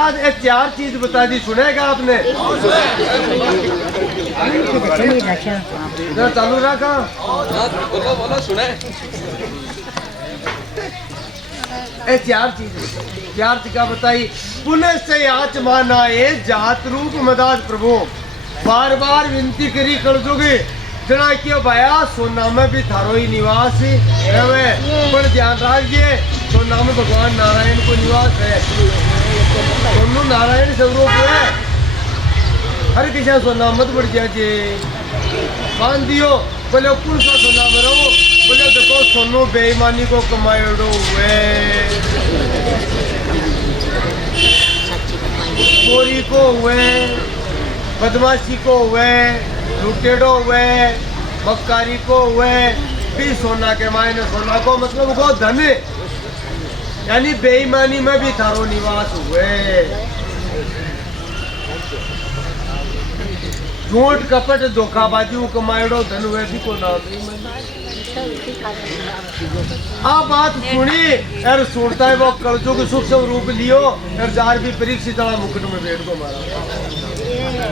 महाराज एक 4 चीज बता दी, सुनेगा आपने? चालू रखा, बोलो सुने। 4 चीज क्या बताई? पुनः से आचमाना जात रूप मदाद प्रभु, बार बार विनती करी कर जोगे जना क्यों भाया सोना में भी थारो ही निवास रहे, पर ध्यान रखिए सोना में भगवान नारायण को निवास है, दोनों नारायण स्वरूप है। हर किसी सोना मत बढ़ जाए, बांध दियो बोले कौन सा सोना में रहो, बोले देखो सोनू बेईमानी को कमाएड़ो हुए, चोरी को हुए, बदमाशी को हुए, लुटेड़ो हुए, बक्कारी को हुए, भी सोना के मायने सोना को मतलब वो धन, यानी बेईमानी में भी थारो निवास हुए। झूठ कपट धोखाबाजी कमाएड़ो धन हुए भी को नाम। आ बात सुनी और सुनता है वो कर्जों के सूक्ष्म रूप लियो और जार भी परीक्षित मुकुट में बैठ को मारा,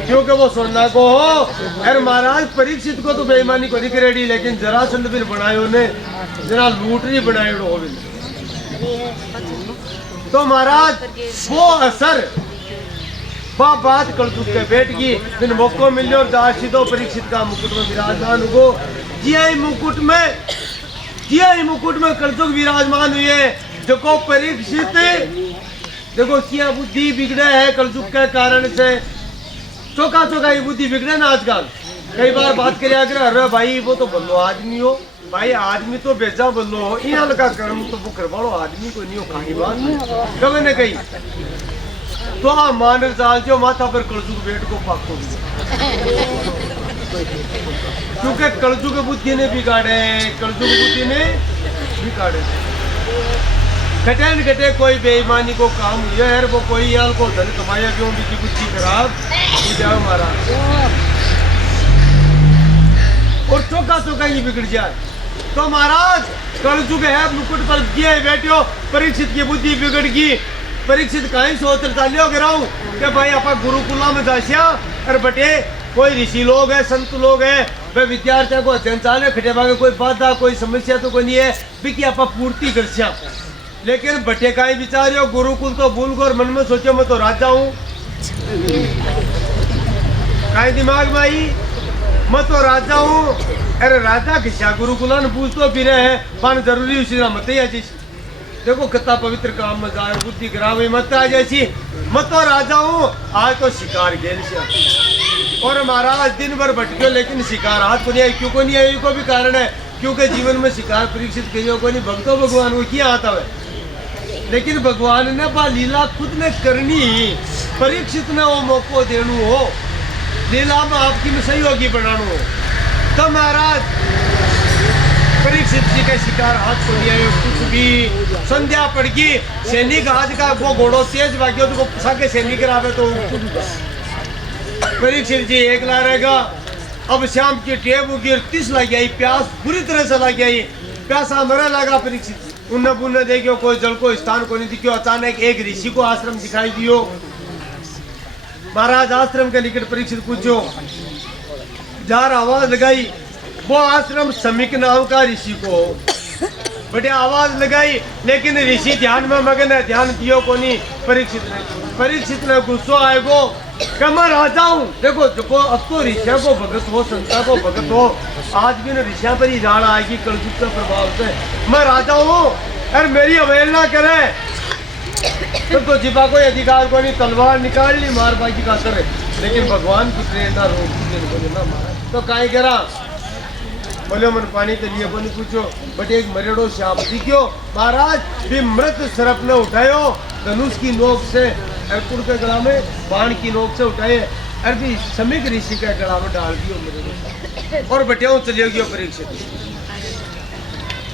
क्योंकि वो सोना को हो। और महाराज परीक्षित को तो बेईमानी को दिख रेडी, लेकिन जरासंध भी बनायो ने जना लूटरी बनाए हो। तो महाराज वो असर वह बात कर चुके बैठ गई, फिर मौको मिले और दासीदो परीक्षित का मुकुट में विराजमान हो। जिया मुकुट में कर्जुक विराजमान हुए, जो को परीक्षित देखो क्या बुद्धि बिगड़े है कर्जुक के कारण से, चौका ये बुद्धि बिगड़े ना आजकल। कई बार बात करे अगर अरे भाई वो तो बल्लो आदमी हो, भाई आदमी तो बेजा बल्लो हो, यहाँ का कर्म तो वो करवाड़ो आदमी को नहीं हो, कहीं बात कभी न कहीं तो आ मान चाल जो माथा पर कर्जुक बैठ को पाको, क्योंकि कर्जुक बुद्धि ने बिगाड़े, कर्जुक बुद्धि ने बिगाड़े। घटे कोई बेईमानी को काम हुआ है, वो कोई याल को धन कमाया क्यों भी की बुद्धि खराब हो जाओ महाराज, और चौका ही बिगड़ जाए। तो महाराज कर्जुक है मुकुट पर किए बैठो, परीक्षित की बुद्धि बिगड़ गई। परीक्षित कहीं सोच चालियो गिराऊं कि भाई आप गुरुकुला में जासिया और बटे कोई ऋषि लोग है, संत लोग है, वे विद्यार्थियों को अध्ययन चाले खटे भागे कोई बाधा कोई समस्या तो कोई नहीं है, बिकी आप पूर्ति कर। लेकिन बटे का ही विचार गुरुकुल तो भूल गो, मन में सोचो मैं तो राजा हूँ, कहीं दिमाग में आई मैं तो राजा हूँ। अरे राजा किसा गुरुकुला ने पूछ तो फिर है पान जरूरी उसी मत ही आजी, देखो कितना पवित्र काम में जाए, बुद्धि ग्राम मत आ जैसी, मैं तो राजा हूँ। आज तो शिकार गेल से और महाराज दिन भर भटके, लेकिन शिकार हाथ को नहीं आई। क्यों को नहीं आई को भी कारण है, क्योंकि जीवन में शिकार परीक्षित कईयों को नहीं, भक्तों भगवान को किया आता है, लेकिन भगवान ने बा लीला खुद ने करनी, परीक्षित ने वो मौको देनु हो, लीला में आपकी में सहयोगी बनाना हो। तो महाराज परीक्षित जी के शिकार हाथ को लिया, कुछ भी संध्या पड़ गई, सैनिक आज का वो घोड़ो तेज भाग्यो तो फंसा के सैनिक करावे तो परीक्षित जी एकला रहेगा। अब शाम की टेब उगी, 30 लग गई, प्यास पूरी तरह से लग गई, प्यासा मरे लगा परीक्षित। उन्ने पुण्य देखियो कोई जल को स्थान को नहीं दिखियो। अचानक एक ऋषि को आश्रम दिखाई दियो। महाराज आश्रम के निकट परीक्षित पूछो, जार आवाज लगाई, वो आश्रम समीक नाम का ऋषि को बड़े आवाज लगाई, लेकिन ऋषि ध्यान में मगन है, ध्यान दियो को नहीं। परीक्षित ने गुस्सा आएगो कि मैं राजा हूँ। देखो देखो अब तो ऋषियों को भगत हो, संता को भगत हो, आज भी ना ऋषियों पर ही झाड़ आएगी कलयुग के प्रभाव से। मैं राजा हूँ और मेरी अवहेलना करे तो जिपा कोई अधिकार को नहीं, तलवार निकाल ली मार बाकी का करे, लेकिन भगवान की प्रेरणा रोक तो काहे करा। बोले मन पानी के लिए को नहीं पूछो, बट एक मरेड़ो श्याम दिखियो। महाराज भी मृत सरप ने उठायो धनुष की नोक से, अर्कुड़ के गला में बाण की नोक से उठाए, और भी समीक ऋषि के गला में डाल दियो मेरे और बटियाओं चले गयो परीक्षित।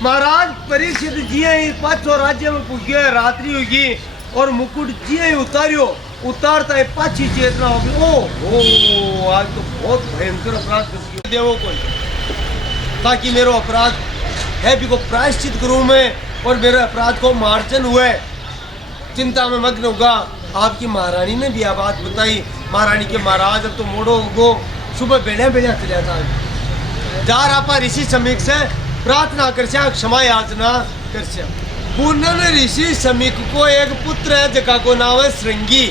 महाराज परीक्षित जी पांचों राज्य में पूछियो, रात्रि होगी और मुकुट जी उतारियो, उतारता है पाछी चेतना होगी। ओ आज तो बहुत भयंकर अपराध कर देवो कोई, ताकि मेरा अपराध है भी को प्रायश्चित करूं मैं और मेरे अपराध को मार्जन हुए। चिंता में मग्न होगा, आपकी महारानी ने भी यह बात बताई। महारानी के महाराज अब तो मोड़ो गो सुबह बेड़े बेड़े चले था जार आपा ऋषि समीक से प्रार्थना कर क्षमा याचना कर। पूनन ऋषि समीक को एक पुत्र है जगह को नाम है श्रृंगी।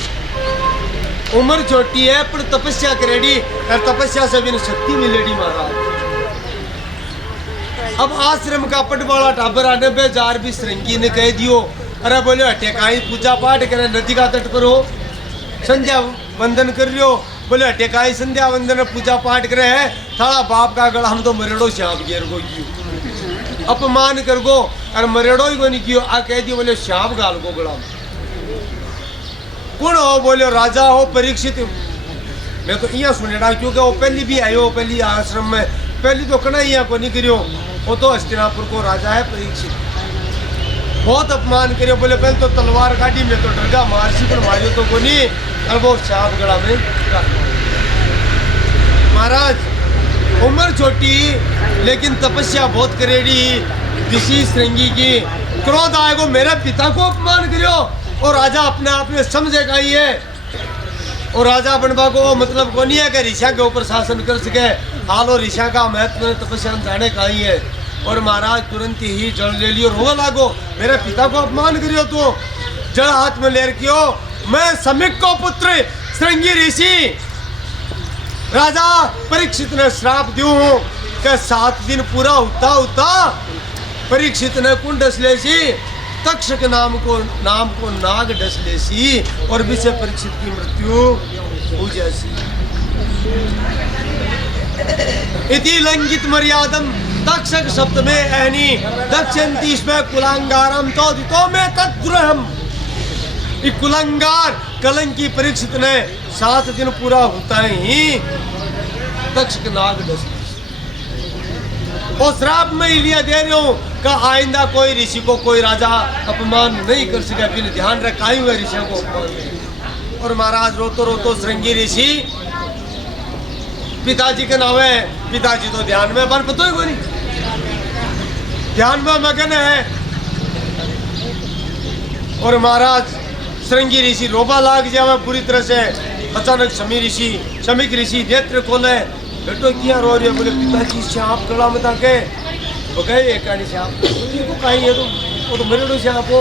उम्र छोटी है पर तपस्या करेडी और तपस्या से भी शक्ति मिलेगी महाराज। अब आश्रम का पटवाला टाबर आने पे जार भी श्रृंगी ने कह दियो अरे बोले हटे काई पूजा पाठ करे नदी का तट पर हो संध्या वंदन कर रहे हो। बोले हटे काई संध्या वंदन पूजा पाठ करे है थाड़ा बाप का गला हम तो मरेड़ो श्याम गेर को कियो अपमान कर गो और मरेड़ो ही को नहीं कियो। आ कह दियो बोले श्याम गाल को गला कौन हो। बोले राजा हो परीक्षित। मैं तो यहाँ सुनेड़ा क्योंकि वो पहली भी आयो पहली आश्रम में पहली तो कना यहाँ को नहीं करियो। वो तो हस्तिनापुर को राजा है परीक्षित। बहुत अपमान करियो। बोले पहले तो तलवार काटी में तो डरगा मारसी पर मारियो तो को नहीं और वो सांप गला में। महाराज उम्र छोटी लेकिन तपस्या बहुत करेड़ी ऋषि श्रृंगी की। क्रोध आएगो मेरे पिता को अपमान करियो और राजा अपने आप में समझेगा ही है। और राजा बनवा को मतलब को नहीं है कि ऋषा के ऊपर शासन कर सके। हाल और ऋषा का महत्व तपस्या जाने का ही है। और महाराज तुरंत ही जल ले लियो रोवा लागो मेरे पिता को अपमान करियो तो जल हाथ में ले रखियो। मैं समीक को पुत्र श्रृंगी ऋषि राजा परीक्षित ने श्राप दियो हूँ कि 7 दिन पूरा होता परीक्षित ने कुंड डस लेसी तक्षक नाम को नाग डस लेसी और विषय परीक्षित की मृत्यु हो जैसी। इति लंघित मर्यादम तक्षक सप्तमे अहनी दक्षयन्ति स्म कुलांगारम तो में तद्द्रोहम। कुलंगार कलंकी परीक्षित ने 7 दिन पूरा होता ही तक्षक नाग डस और श्राप में लिया दे रही हूँ का आइंदा कोई ऋषि को कोई राजा अपमान नहीं कर सका। फिर ध्यान रखा ही हुआ ऋषियों को अपमान। और महाराज रोतो रोतो श्रृंगी ऋषि पिताजी के नाम है। पिताजी तो ध्यान में बन पतो ही को नहीं ध्यान में मगन है। और महाराज श्रृंगी ऋषि रोबा लाग जावे पूरी तरह से। अचानक समीक ऋषि नेत्र खोले बेटो क्या रो रहे। बोले पिताजी श्याप गला में ताके बगैर कहानी श्याप को कहीं है तो वो तो मेरे श्याप हो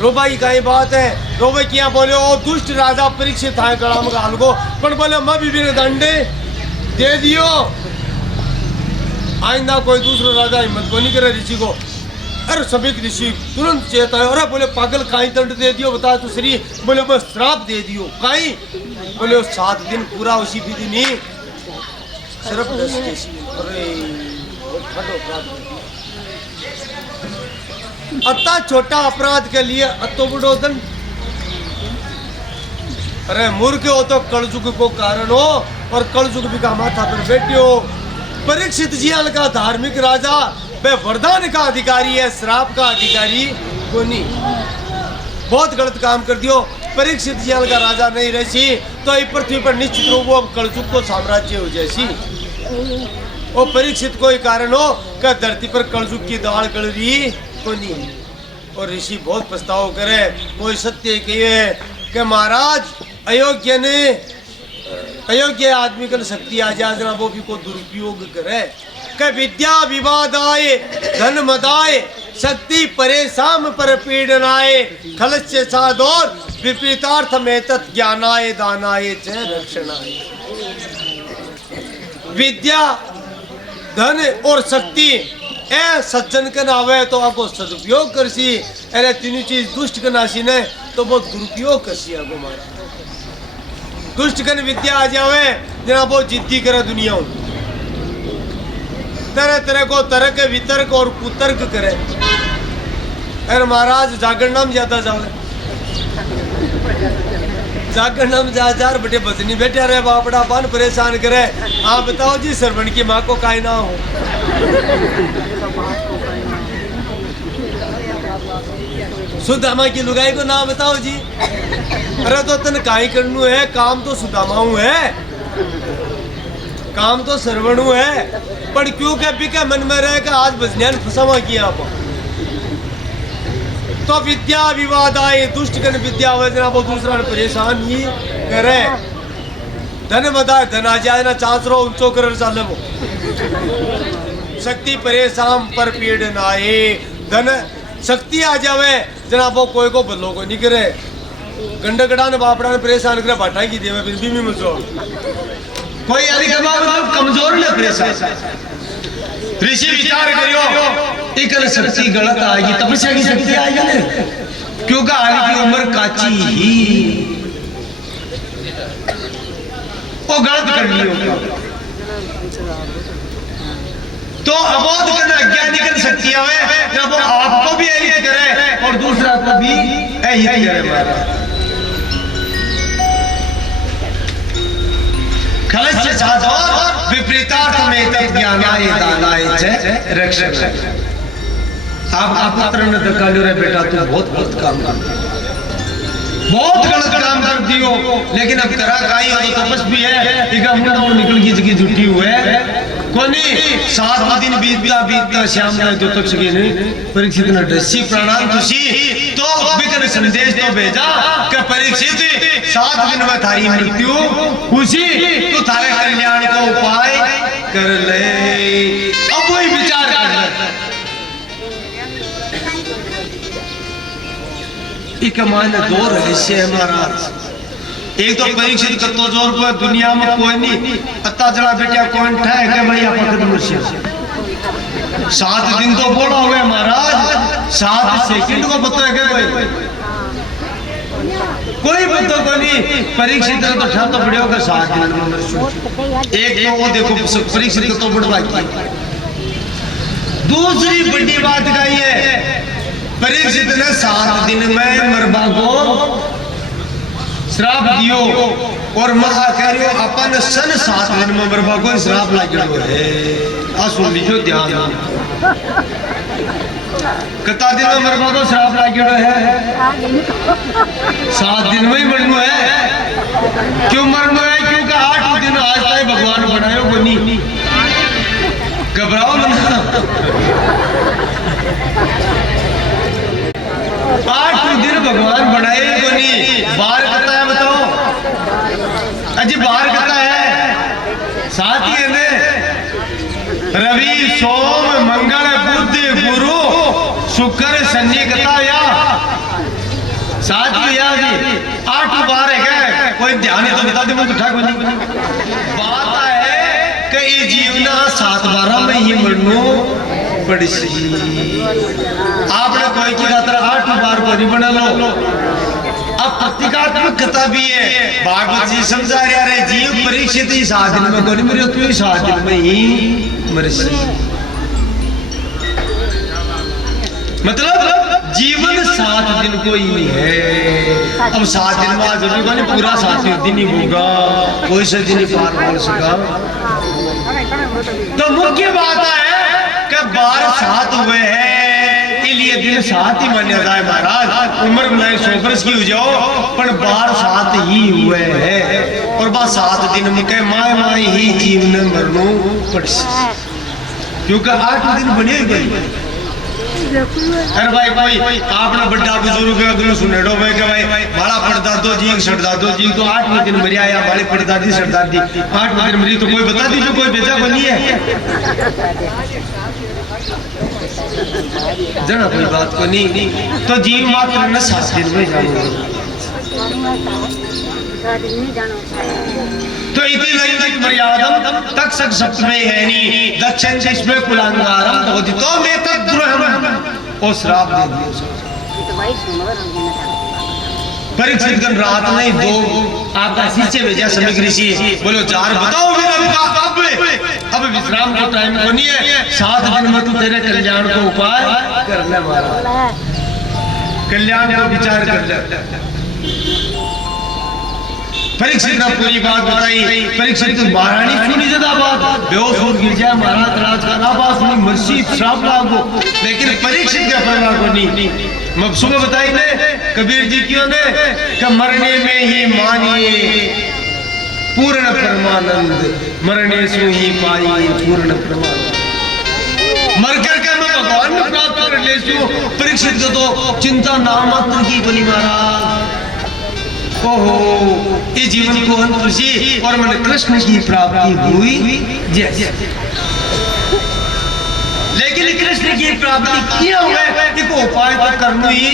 रोबा की कहीं बात है। रोबे क्या बोले ओ दुष्ट राजा परीक्षित था गला में गाल को पर बोले मैं भी दंडे दे दियो आइंदा कोई दूसरा राजा हिम्मत को नहीं करे ऋषि को। अरे समीक ऋषि तुरंत चेता है। अरे बोले पागल काई दंड दे दियो बता तू श्री। बोले बस श्राप दे दियो काई। बोले 7 दिन पूरा उसी विधि नहीं सिर्फ 10 अतः छोटा अपराध के लिए अतो बड़ो दंड। अरे मूर्ख हो तो कलयुग को कारण हो और कलयुग भी का माथा पर बैठे हो। परीक्षित जी का धार्मिक राजा वे वरदान का अधिकारी है श्राप का अधिकारी को नहीं। बहुत गलत काम कर दियो। परीक्षित जी का राजा नहीं रही तो ये पृथ्वी पर निश्चित रूप वो कलयुग को साम्राज्य हो जैसी। वो परीक्षित कोई कारण हो कि धरती पर कलयुग की दाल गल रही को नहीं। और ऋषि बहुत पछताव करे। कोई सत्य कहे कि महाराज अयोग्य आदमी का शक्ति आ जाए जना वो भी को दुरुपयोग करे कि विद्या विवाद आए धन मदाए शक्ति परेशान पर पीड़नाए खलस्य साधोर विपरीतार्थ में तत् ज्ञानाय दानाय च रक्षणाय। विद्या धन और शक्ति ए सज्जन के नावे तो आपको सदुपयोग कर सी। अरे तीनों चीज दुष्ट के नासी ने तो वो दुरुपयोग कर सी। आपको मारा दुष्ट कन विद्या आ जावे जना वो जिद्दी करे दुनिया तरह तरह को तर्क वितर्क और कुतर्क करे। अरे महाराज जागर नाम ज्यादा जावे जागर नाम जा बटे बचनी बैठे रहे बापड़ा पान परेशान करे। हाँ बताओ जी सरवण की माँ को काई ना हो। सुदामा की लुगाई को ना बताओ जी। अरे तो तन काई करनू है काम तो सुदामाऊ है काम तो सरवणु है पर क्यों क्या पिका मन में रहे कि आज बजनियान फसावा किया आप तो विद्या विवाद आए दुष्ट गण विद्या वजना वो दूसरा ने परेशान ही करे धन बता धन आ जाए ना चांसरो ऊंचो कर चाले वो शक्ति परेशान पर पीड़ ना आए धन शक्ति आ जावे जना वो कोई को भलो को नहीं करे गंडगड़ा ने बापड़ा ने परेशान करे बाटा की देवे फिर भी मुझो कोई अधिक मतलब कमजोर ने परेशान ऋषि विचार करियो एकल शक्ति गलत आएगी तपस्या की शक्ति आएगी ना क्योंकि आगे की उम्र काची ही वो गलत कर लियो तो अबोध करना अज्ञानी कर शक्ति आवे जब वो आपको भी अहित करे और दूसरा को भी अहित करे खलस्य साधो विपरीतार्थ में तत् ज्ञानाय दानाय च रक्षक आप पुत्र ने धक्का ले रहे बेटा तू बहुत गलत काम कर बहुत गलत काम कर दियो लेकिन अब करा काई हो तो तपस भी है ठीक है हम निकल की जगह जुटी हुए कोनी 7 दिन बीतता श्याम ने जो तक सके नहीं परीक्षित ने दसी प्राणांत तुसी तो विकल संदेश तो भेजा कि परीक्षित 7 दिन में थारी मृत्यु खुशी तू थारे कल्याण का उपाय कर ले अब वही विचार कर ले एक मायने दो रहस्य है महाराज एक तो परीक्षित कतो जोर को दुनिया में कोई नहीं पता चला बेटा कौन ठा है कि भाई आप कदम से 7 दिन तो बोला हुआ महाराज 7 सेकंड को पता है क्या कोई पता को नहीं परीक्षित तो ठा तो पड़े होगा 7 दिन में एक तो वो देखो परीक्षित तो बढ़वा दूसरी बड़ी बात का ये परीक्षित ने 7 दिन में मरबा को श्राप दियो और महा कह रहे हो अपन सन 7 दिन में मरबा को श्राप लागो है आ सुन लीजिए ध्यान कितना दिन में मरबा को श्राप लागो है 7 दिन में ही मरनो है क्यों मरनो है क्योंकि 8 दिन आज तक भगवान बनायो बनी घबराओ मत 8 दिन भगवान बनाए बनी बार करता है बताओ अजी बार करता है साथ ही है रवि सोम मंगल बुध गुरु शुक्र शनि कथा या साथ ही या जी 8 बार है क्या कोई ध्यान है तो बता दे मुझे ठाकुर जी बात है कि ये जीवना 7 बार में ही मरनो पड़सी आपने कोई की खातर 8 बार को नहीं बना लो अब प्रतीकात्मक कथा भी है भागवत जी समझा रहे जीव परीक्षित ही 7 दिन में कोई मरे तो 7 दिन में ही मरसी मतलब जीवन 7 दिन को ही है अब 7 दिन बाद जरूर को नहीं पूरा 7 दिन ही होगा कोई से दिन ही पार बोल सका तो मुख्य बात है कि 12 हुए हैं इसलिए दिन 7 ही मान्यता है महाराज उम्र बनाए 100 वर्ष की हो जाओ पर 12 ही हुए हैं और बस 7 दिन में कह माए ही जीवन मरनो पड़ क्योंकि 8 दिन बने गए अरे भाई कोई आपने बड़ा बुजुर्ग अगले सुनेड़ो में कि भाई माला पड़दादो जी सरदादो जी तो 8वें दिन मरिया या माली पड़दादी सरदादी 8वें दिन मरी तो कोई बता दीजिए कोई बेचा बनी है जना कोई बात को नहीं तो जीव मात्र न 7 दिन में तो इतनी लैंगिक मर्यादम तक सक सप्तमे है नी दक्षिण दिश में कुलांगारम तो मैं तक द्रोह और श्राप दे दिया परीक्षित गण रात नहीं 2 आपका शिष्य भेजा समीक ऋषि बोलो 4 बताओ अब विश्राम का टाइम को नहीं है 7 दिन में तू तेरे कल्याण को उपाय करने वाला कल्याण को विचार कर ले परीक्षित ने पूरी बात बताई परीक्षित महारानी सुनी ज्यादा बात बेहोश हो गिर जाए महाराज राज का ना बात नहीं मर्सी श्राप लागो लेकिन परीक्षित के फलना को नहीं मैं सुबह बताई ने कबीर जी क्यों ने कि मरने में ही मानिए पूर्ण परमानंद मरने से ही पाइए पूर्ण परमानंद मर कर के मैं भगवान ने प्राप्त कर ले सो परीक्षित को तो चिंता नाम मात्र की बनी महाराज। ओहो ये जीवन को अंत ऋषि और मन कृष्ण की प्राप्ति हुई जैसे, लेकिन कृष्ण की प्राप्ति किया हुआ इसको उपाय तो करना ही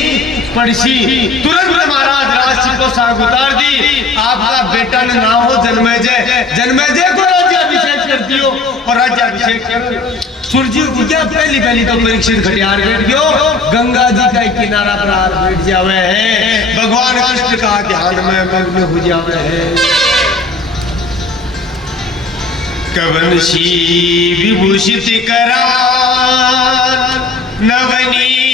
पड़सी। तुरंत महाराज राशि को साग उतार दी, आपका बेटा ने नाम हो जन्मेजय, जन्मेजय को राज्याभिषेक कर दियो और राज्याभिषेक कर सूर्य को क्या पहली तो परीक्षित खटियार बैठ गयो, गंगा जी का किनारा पर बैठ जावे है, भगवान कृष्ण का ध्यान में मग्न हो जावे है। कवनशी विभूषित करा नवनीर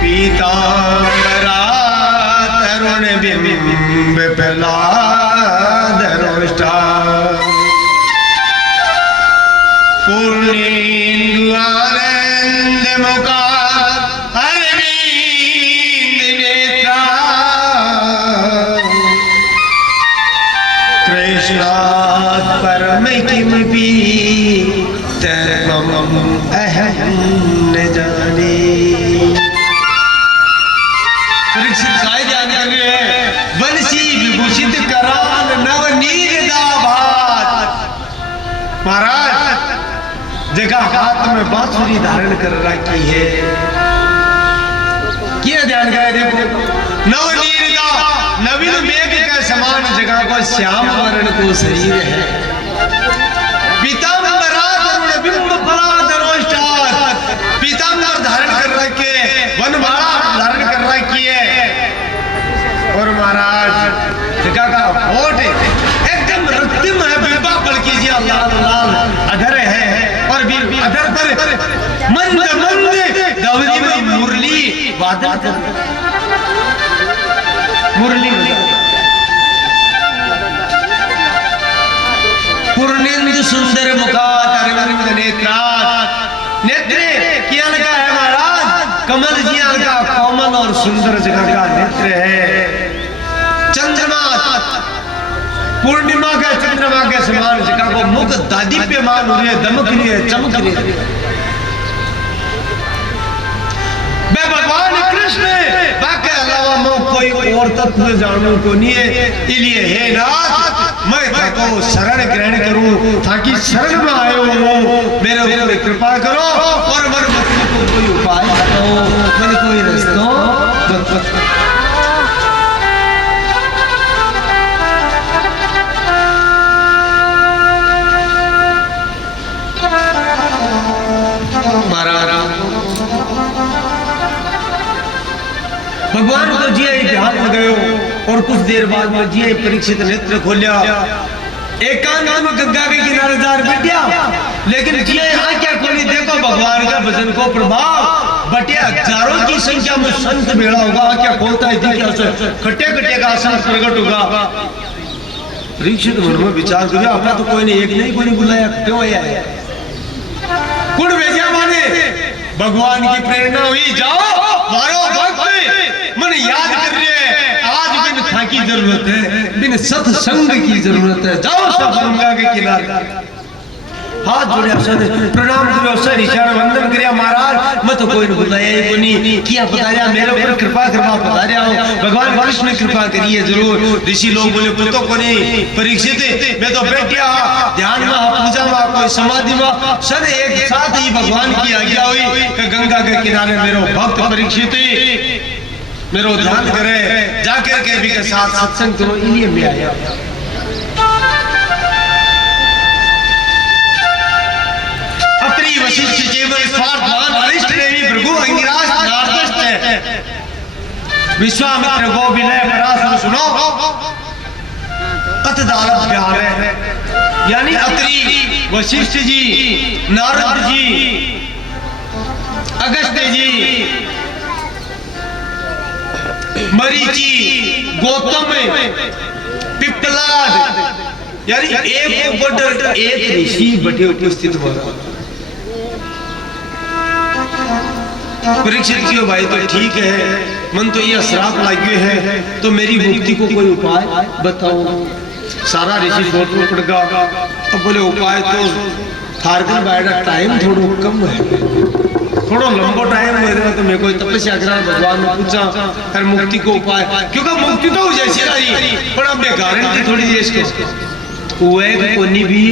पीतांबरा तरुण बिंब प्रहलाद रोष्टा पूर्णेन्दु आनंद मुका अरविंद नेत्रा कृष्णात् परम किमपि तत्त्वम् अहं न जाने। परीक्षित काय ध्यान कर रहे हैं, वंशी विभूषित करान नवनीर दाभात। महाराज देखा हाथ में बांसुरी धारण कर रखी है, क्या ध्यान करे देखो, नवनीर दा नवीन मेघ के समान जगह को श्याम वर्ण को शरीर है, पीतांबरा तरुण बिंब प्रहलाद रोष्टा, पीतांबर धारण कर रखे, वनमाला धारण कर रखी है, और महाराज जगह का होठ एकदम रक्तिम है, बिल्बा पलकी जी लाल लाल अधर है, और अधर पर मंद मंद दवरी में मुरली वादन मुरली पूर्णेन्दु सुंदर मुखात अरविंद नेत्रात, नेत्र क्या लगा है महाराज, कमल जी का कोमल और सुंदर जगह का नेत्र है, चंद्रमा पूर्णिमा का चंद्रमा के समान जगह को मुख दादीप्यमान हो रही है, दमक रही है, चमक रही है। मैं भगवान कृष्ण बाकी अलावा मैं कोई और तत्व जानू को नहीं है, इसलिए हे नाथ मैं तेको शरण ग्रहण करूं, ताकि शरण में आयो हूं, मेरे ऊपर कृपा करो और मन मुक्ति को कोई उपाय बताओ, मन कोई रास्ता बताओ। भगवान को जिया ध्यान में गयो और कुछ देर बाद में जिया परीक्षित नेत्र खोलिया, एकांत में गंगा के किनारे जार बैठा, लेकिन जिया आंखें खोली, देखो भगवान का भजन को प्रभाव बटे हजारों की संख्या में संत भेड़ा होगा, आंखें खोलता है देखिए खट्टे खट्टे का आसन प्रकट होगा। परीक्षित मन में विचार किया, अपना तो कोई नहीं, एक नहीं कोई नहीं बुलाया, क्यों आया है, कुण भेजा माने, भगवान की प्रेरणा हुई, जाओ मारो भक्त मन याद कर रहे हैं, आज बिन था की जरूरत है, बिन सत्संग की जरूरत है, जाओ सब गंगा के किनारे। हाथ जोड़े सर प्रणाम करो, सर इशारा वंदन करिया, महाराज मैं तो कोई ने बुलाया ही कोनी, किया बताया मेरे ऊपर कृपा बता रहा हूं, भगवान कृष्ण कृपा करिए जरूर। ऋषि लोग बोले पुतो को नहीं, परीक्षित मैं तो बैठा ध्यान में पूजा में कोई समाधि में, सर एक साथ ही भगवान की आज्ञा हुई कि गंगा के किनारे मेरो भक्त परीक्षित मेरो ध्यान करे, जाकर के भी के साथ सत्संग करो, इन्हीं में आया। अत्रि वशिष्ठ केवल स्वार्थवान वरिष्ठ ने भी भृगु अंगिराज नारदस्त है, विश्वामित्र को विनय पराशर सुनो, अतदालत प्यार है, यानी अत्रि वशिष्ठ जी, नारद जी, अगस्त्य जी, मरीचि, गौतम, पिप्पलाद, यानी एक ऊपर एक ऋषि बैठे उपस्थित हो रहा। परीक्षित कियो भाई तो ठीक है, मन तो ये श्राप लागे है, तो मेरी मुक्ति को कोई उपाय बताओ। सारा ऋषि सोच में पड़ गया। अब बोले उपाय तो थार दिन बैठा टाइम थोड़ा कम है, थोड़ा लंबा टाइम है तो मेरे को तपस्या करा भगवान ने पूछा हर मुक्ति को उपाय, क्योंकि मुक्ति तो जैसी रही पर अब गारंटी थोड़ी देश को कोनी भी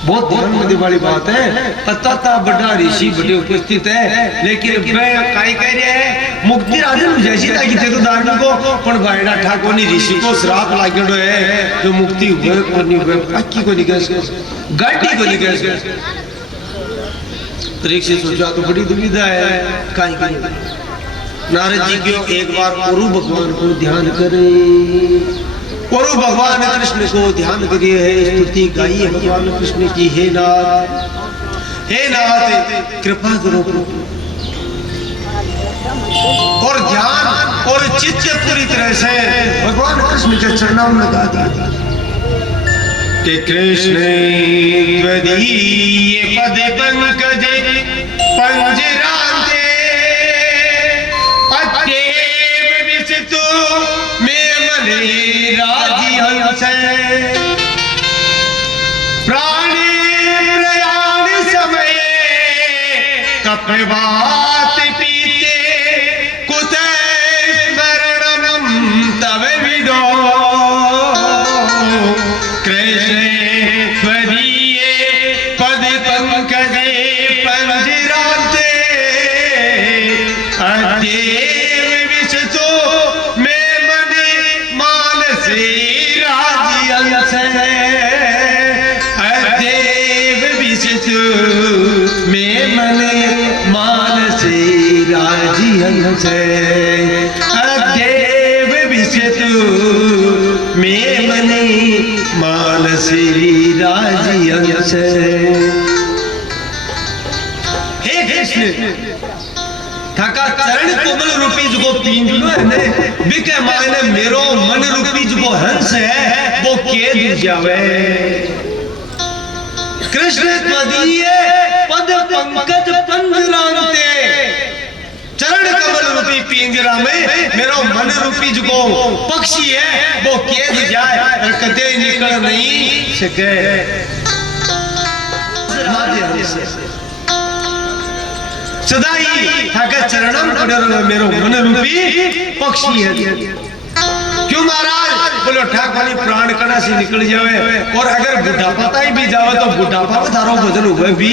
बहुत ध्यान में वाली बात है। पता था बड़ा ऋषि बड़े उपस्थित है, लेकिन मैं काई कह रहे हैं मुक्ति राजन जैसी था कि देखो दारू को पण भाईड़ा ठाको नहीं ऋषि को श्राप लागेड़ो है जो मुक्ति हुए को नहीं हुए पक्की को निकल गाड़ी को निकल परीक्षा सोचा तो बड़ी दुविधा है काई की। नारद जी क्यों एक बार गुरु भगवान को ध्यान करे और भगवान कृष्ण को ध्यान करिए है स्तुति गाइए भगवान कृष्ण की। हे नाथ कृपा करो और ध्यान और चित्त पूरी तरह से भगवान कृष्ण के चरणों में लगा दिया कि कृष्ण त्वदीय पद पंकज पंजरांते अत्येव विसितु में मने राजी हंस प्राणी प्रयाण समय कपवात पीते कुत स्मरणम तव विदो कृष्ण त्वदीय पद पंकजे पंजरांते अत्येव विसितु में मने मानसे राजी हंस अत्येव विसितु में मने मानसे राजी हंस अत्येव विसितु में मने मानसे राजी हंस। हे कृष्ण थाका चरण कोमल रूपी जो पिंजरो है ने बिके मायने मेरो मन रूपी जो हंस है वो केद जावे। कृष्ण त्वदीय पद पंकज पंजरांते चरण कमल रूपी पिंजरा में मेरा मन रूपी जो पक्षी है वो केद जाए और कदे निकल नहीं सके। सदाई थाका चरणम पड़े मेरो मन रूपी पक्षी है। क्यों महाराज बोलो ठाकुर प्राण कड़ा से निकल जावे और अगर बुढ़ापा ही भी जावे तो बुढ़ापा में थारो वजन हुए भी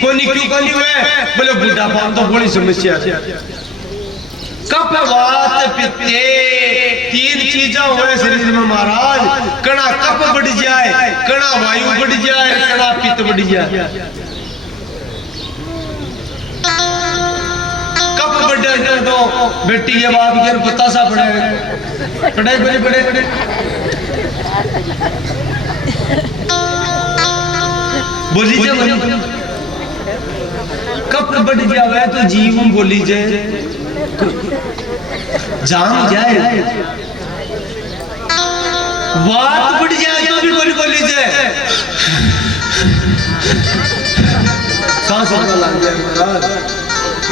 कोनी क्यों कोनी हुए बोले बुढ़ापा तो बड़ी समस्या है। कपवात पित्ते तीन चीजा हुए शरीर में महाराज, कणा कप बढ़ जाए, कणा वायु बढ़ जाए, कणा पित्त बढ़ जाए। कप बढ़ जाए तो बेटी के बाप के बतासा पड़े पढ़ाई बड़े बड़े बोली जाए कप बढ़ जाए तो जीव बोली जाए जान जाए, बात बढ़ जाए तो भी बोली जाए सांस लग जाए महाराज।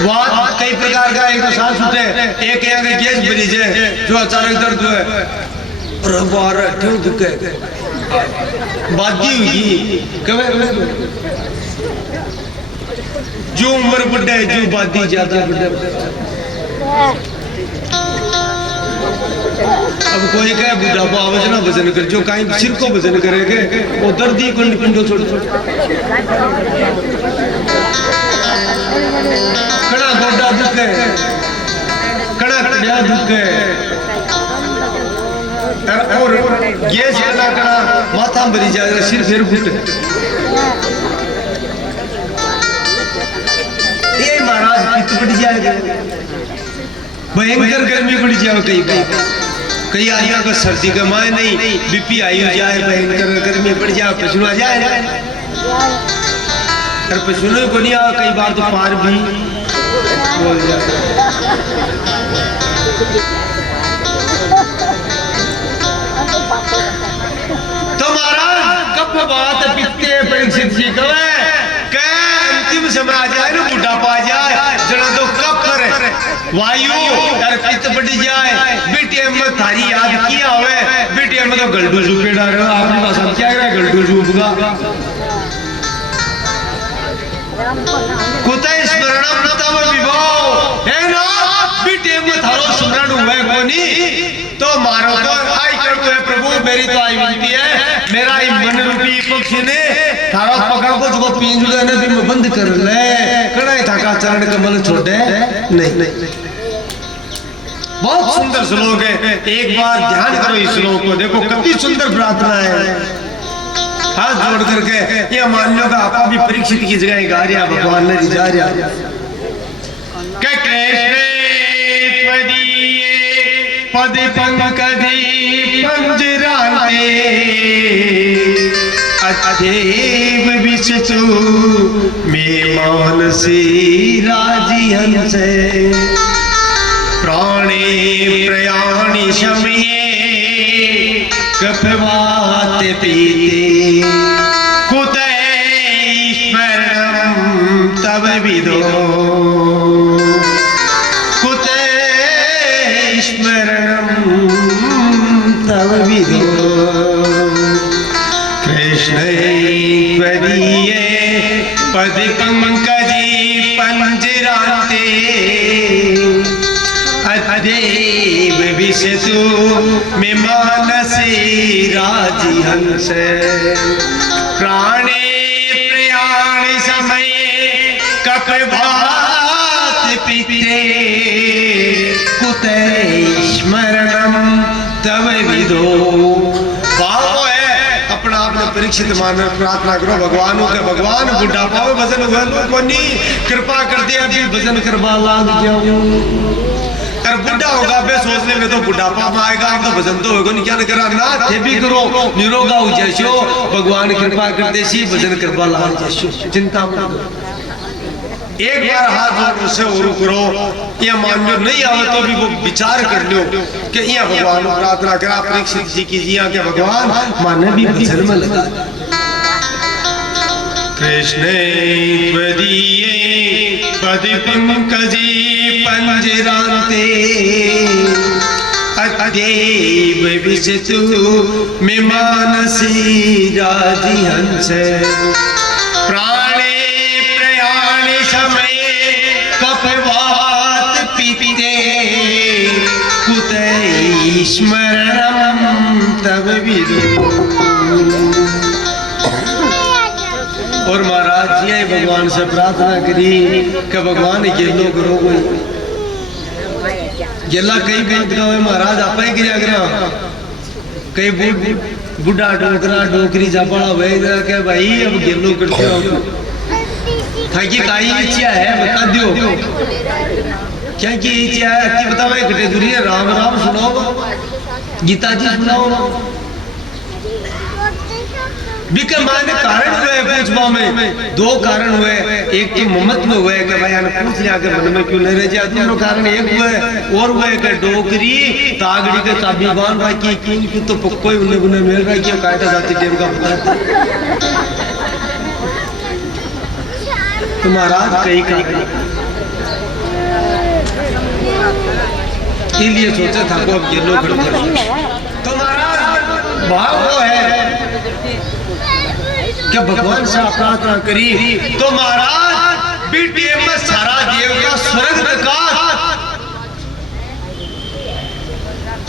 बात कई प्रकार का, एक तो सांस उठे, एक यहाँ के गैस बनी जाए जो अचानक दर्द हुए और बारह क्यों दुखे बाजी हुई कब जो उम्र बढ़े जो बादी ज्यादा बढ़े। अब कोई कहे बुढ़ापा आवाज ना वजन कर जो कहीं सिर को वजन करेंगे वो दर्दी कुंड पिंडो छोड़ छोड़ कड़ा गोडा दुखे कड़ा कड़ा दुखे और गैस कड़ा कड़ा माथा भरी जाए सिर फिर फूटे। ये महाराज पित्त बढ़ जाएगा, भयंकर गर्मी बढ़ जाए, कई आया का सर्दी का माय नहीं बीपी आई जाए, भयंकर गर्मी बढ़ जाए, पसीना आ जाए और पसीने को नहीं आ, कई बार तो पार भी बोल जाए। तो महाराज कब बात पित्ते परीक्षित जी कहे अंतिम समय आ जाए ना बुढ़ापा आ जाए जना तो कब करे वायु यार पित बढ़ जाए बेटे में थारी याद किया हुए बेटे में तो गलडू सूपे डाल रहे हो आपकी भाषा में क्या कह रहा है गलडू सूप का कुतै स्मरणम तव विभो है ना बेटे में थारो स्मरण हुए कोनी तो मारो तो आई कर तो है प्रभु मेरी तो आई विनती है मेरा ही मन रूपी पक्षी ने थारा पकड़ को जो पिंजरे ने भी बंद कर ले कड़ाई थाका चरण कमल छोड़े नहीं बहुत सुंदर श्लोक है एक बार ध्यान करो इस श्लोक को देखो कितनी सुंदर प्रार्थना है हाथ जोड़ करके ये मान लो का आपा भी परीक्षित की जगह गा रहा भगवान ने जा रहा के कृष्ण त्वदीये पद पंकजी पंजराते अदेव विशतु मे मानसी राजी हंसे प्राणे प्रयाणि शमये कपवात पीते कुतै स्मरणं तव विदो कुतै स्मरणं तव विदो कृष्णे त्वदीये पद पंकजी पंजराते अदेव विशतु मे मानसी राजी हंसे प्राणे प्रयाण समये कपवात पीते कुतै स्मरणं तव विदो भाव है अपना आपने परीक्षित मान प्रार्थना करो भगवान के भगवान बुढ़ापा में भजन हुआ को नहीं कृपा कर दिया अभी भजन करवा लाग जाऊं अगर बुढ़ा होगा बे सोचने में तो बुढ़ापा में आएगा आप तो भजन तो होगा नहीं क्या करा ना थे भी करो निरोगा हो जैसो भगवान कृपा करते सी भजन करवा लाग जैसो चिंता मत एक बार हाथ जोड़ उससे और करो ये मान लो नहीं आवे तो भी वो विचार कर लो कि ये भगवान प्रार्थना करा परीक्षित जी कीजिए कि भगवान माने भी भजन में लगा कृष्ण त्वदीये पद पंकजी पंजराते अदेव विशतु मे मानसी राजी हंसे प्राणे प्रयाण समये कपवात पीते कुतै स्मरणं तव विदो और महाराज जी भगवान से प्रार्थना करी कि भगवान गेलो करो कोई गेला कई बात का महाराज आप ही गिरा करा कई बुढ़ा डोकरा डोकरी जापाड़ा वही के भाई अब गेलो करते हो थाकी काई इच्छा है बता दियो क्या की इच्छा है कि बताओ एक दूरी राम राम सुनाओ गीता जी सुनाओ बिके माने कारण हुए पूछवा में दो कारण हुए एक तो ममत में हुए कि भाई ने पूछ लिया कि मन में क्यों नहीं रह जाए दूसरा कारण एक हुए और हुए कि डोकरी तागड़ी के चाबी बांध रखी क्यों तो कोई उन्हें उन्हें मिल रहा है क्यों कायदा जाती टेम का पता तो महाराज कई कारण इसलिए सोचा था को अब ये लोग तो महाराज भाव वो है क्या भगवान से प्रार्थना करी तो महाराज बीटीएम में सारा देव का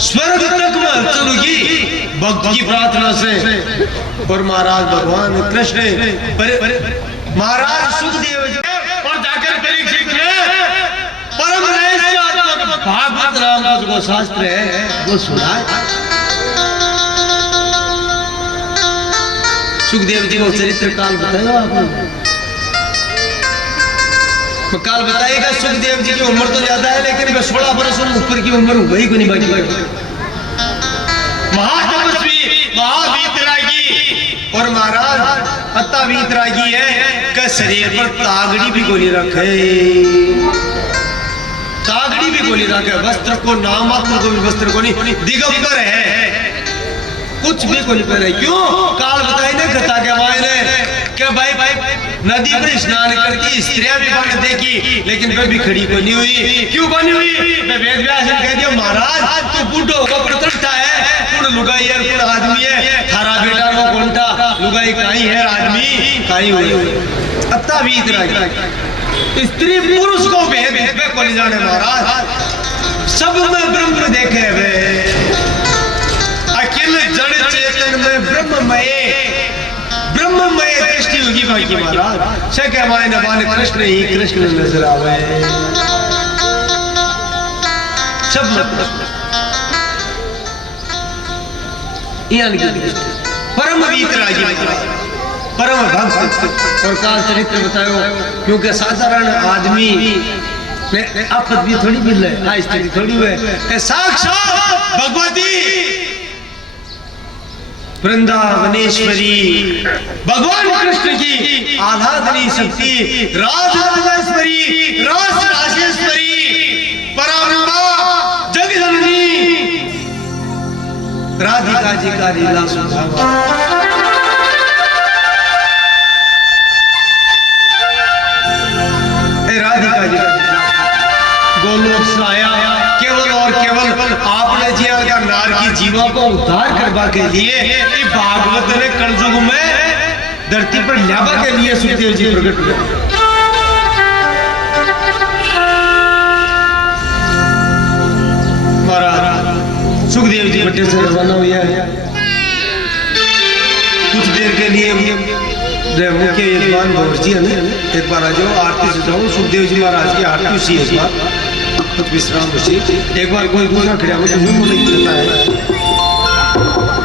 स्वर्ग तक में चलूगी भक्त की प्रार्थना से और महाराज भगवान कृष्ण महाराज सुखदेव और जाकर परीक्षित ने परम रहस्यात्मक भागवत राम का जो शास्त्र है वो सुना सुखदेव जी को चरित्र काल बताएगा आपको काल बताएगा सुखदेव जी की उम्र तो ज्यादा है लेकिन 16 वर्ष ऊपर की उम्र वही को नहीं बची महातपस्वी महावीतरागी और महाराज अत्ता वीतरागी है कि शरीर पर तागड़ी भी गोली रखे तागड़ी भी गोली रखे वस्त्र को नाम मात्र को भी वस्त्र को नहीं दिगंबर है कुछ भी को नहीं पहने क्यों काल बताई ने कथा के वायने कि भाई नदी पर स्नान करके स्त्रियां भी बन देखी लेकिन वे भी खड़ी को नहीं हुई। क्यों को नहीं हुई? मैं वेद व्यास ने कह दिया महाराज तू बूढ़ो होगा प्रतिष्ठा है, कौन लुगाई है कौन आदमी है, थारा बेटा वो कौन था, लुगाई काई है आदमी काई हुई। अत्ता भी इतना स्त्री पुरुष को भेद में को नहीं जाने महाराज, सब में ब्रह्म देखे वे, अखिल जड़ चेतन में ब्रह्ममय दृष्टि होगी बाकी महाराज। से के मायने माने कृष्ण ही कृष्ण नजर आवे, सब परम वीतरागी परम भक्त और का चरित्र बतायो। क्योंकि साधारण आदमी आफत भी थोड़ी मिल है, स्थिति थोड़ी हुए, साक्षात भगवती वृंदावनेश्वरी भगवान कृष्ण की आराधनी शक्ति राधाश्वरी रास राजेश्वरी परम्बा जगजननी राधिका जी का लीला सुधावा। राधिका जी गोलोक से आया केवल और केवल आपने जिया का नार की जीवा को उद्धार करवा के लिए भागवत ने कलयुग में धरती पर लावा के लिए सुखदेव जी प्रकट हुए। महाराज सुखदेव जी बट्टे से रवाना हुए हैं। कुछ देर के लिए मुख्य यजमान भंवर जी है ना, एक बार आ जाओ आरती से जाओ, सुखदेव जी महाराज की आरती उसी एक बार कुछ विश्राम उसी एक बार कोई दूसरा खड़ा मुझे नहीं पता है।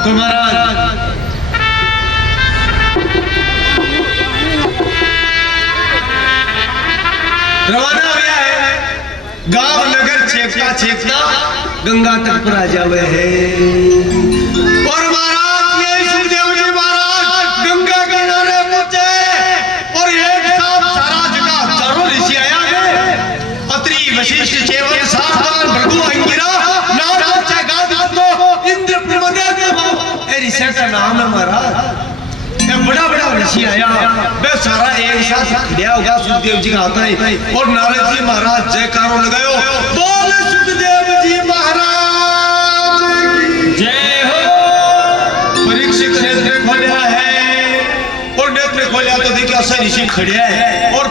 तो महाराज रवाना हुआ है, गांव नगर छेकता छेकता गंगा तट पर आ जावे है। और महाराज ये सुखदेव जी महाराज गंगा किनारे पहुंचे और एक साथ सारा जगह चारों ऋषि आया है, अत्रि वशिष्ठ चेवन साधवान भृगु अंगिरा नारद गाद इंद्र प्रमदेव ए ऋषि का नाम है महाराज। बड़ा बड़ा ऋषि आया, वे सारा एक साथ खड़ा होगा सुखदेव जी का आता है और नारद जी महाराज जयकारो लगायो, बोल सुखदेव जी महाराज जय हो। परीक्षित नेत्र खोलिया है और नेत्र खोलिया तो देखिए असर ऋषि खड़े है और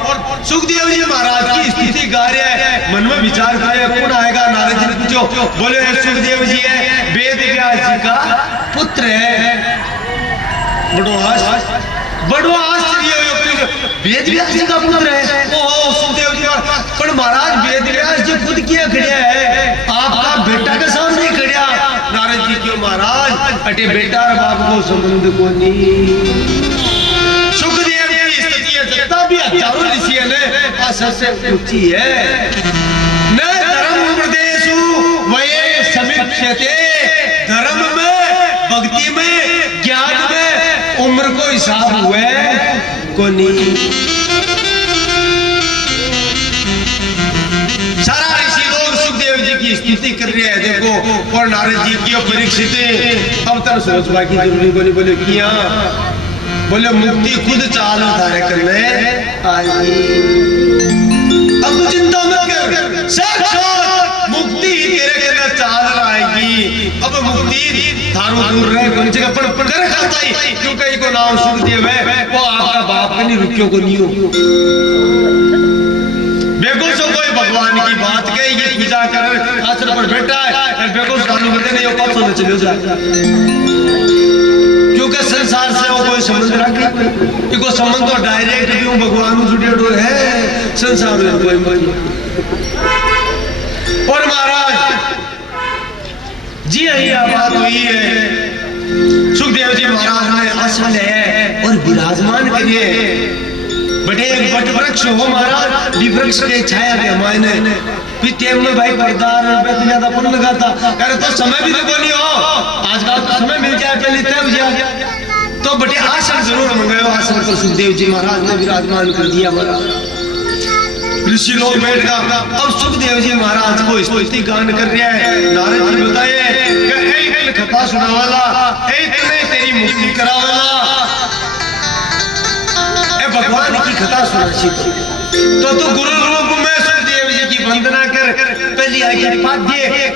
सुखदेव जी महाराज की स्थिति गा रहे हैं। मन में विचार करे कौन आएगा, नारद जी ने पूछो, बोले सुखदेव जी है वेद व्यास जी का पुत्र है। बड़ो आश्चर्य वेद व्यास जी का पुत्र है ओ सुखदेव जी। पर महाराज वेद व्यास जी खुद किया खड़िया है, आपका बेटा के सामने खड़िया। नारद जी क्यों महाराज अटे बेटा और बाप को संबंध को नहीं। सुखदेव की स्थिति जगता भी हजारों ऋषि ने सबसे ऊंची है। न धर्म प्रदेशु वये समीक्षते, धर्म में भक्ति में ज्ञान में उम्र को हिसाब हुए को नहीं। सारा ऋषि लोग सुखदेव जी की स्तुति कर रहे हैं देखो, और नारद जी की परीक्षित अब तक सोच बाकी जरूरी बोले बोले किया, बोले मुक्ति खुद चाल उधारे करने आई। अब तो चिंता मत कर, साक्षात मुक्ति तेरे के चाल आएगी। अब मुक्ति थारू दूर रहे कौन जगह पर कर खाता ही, क्योंकि को नाम सुखदेव है वो आपका बाप नहीं रुकियो को नहीं हो। बेगो से कोई भगवान की बात कहे ये पूजा कर आसन पर बैठा है, बेगो से कानून करते नहीं हो पास चले जाए, क्योंकि संसार से वो कोई संबंध रखे, इको संबंध तो डायरेक्ट भी भगवान जुड़े है, संसार में कोई मत। और महाराज जी यही बात हुई है, सुखदेव जी महाराज ने आसन है और विराजमान करिए बड़े एक बट वृक्ष हो महाराज, वृक्ष के छाया के मायने पितेम में भाई परदार रुपए ज्यादा पुण्य लगाता करे तो समय भी तो नहीं हो, आजकल तो समय मिल जाए पहले तब जा तो बटे आसन जरूर मंगायो। आसन पर सुखदेव जी महाराज ने विराजमान कर दिया महाराज, ऋषि लोग बैठ गया। अब सुखदेव जी महाराज को स्तुति गान कर रहे हैं। नारद जी बताए कथा सुना वाला तेरी मुक्ति करा वाला भगवान की कथा सुना तो गुरु रूप में जाएगी पाद्य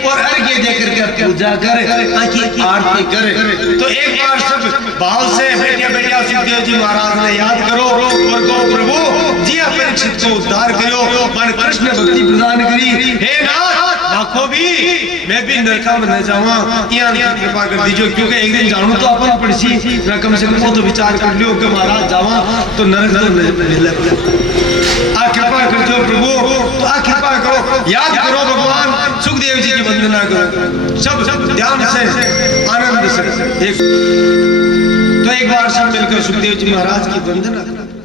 और अर्घ्य देकर के पूजा करे ताकि आरती करे। तो एक बार सब भाव से बैठे बैठे सुखदेव जी महाराज ने याद करो और कहो प्रभु जी परीक्षित को उद्धार करो पर कृष्ण भक्ति प्रदान करी। हे नाथ देखो भी मैं भी नरका में न जाऊँ यहाँ कृपा कर दीजिए क्योंकि एक दिन जानू तो अपन पड़सी कम से कम वो तो विचार कर लियो कि महाराज जावा तो नरक तो मिले। आ कृपा कर दो प्रभु तो आ कृपा करो याद करो भगवान सुखदेव जी की वंदना करो सब ध्यान से आनंद से एक तो एक बार सब मिलकर सुखदेव जी महाराज की वंदना करो।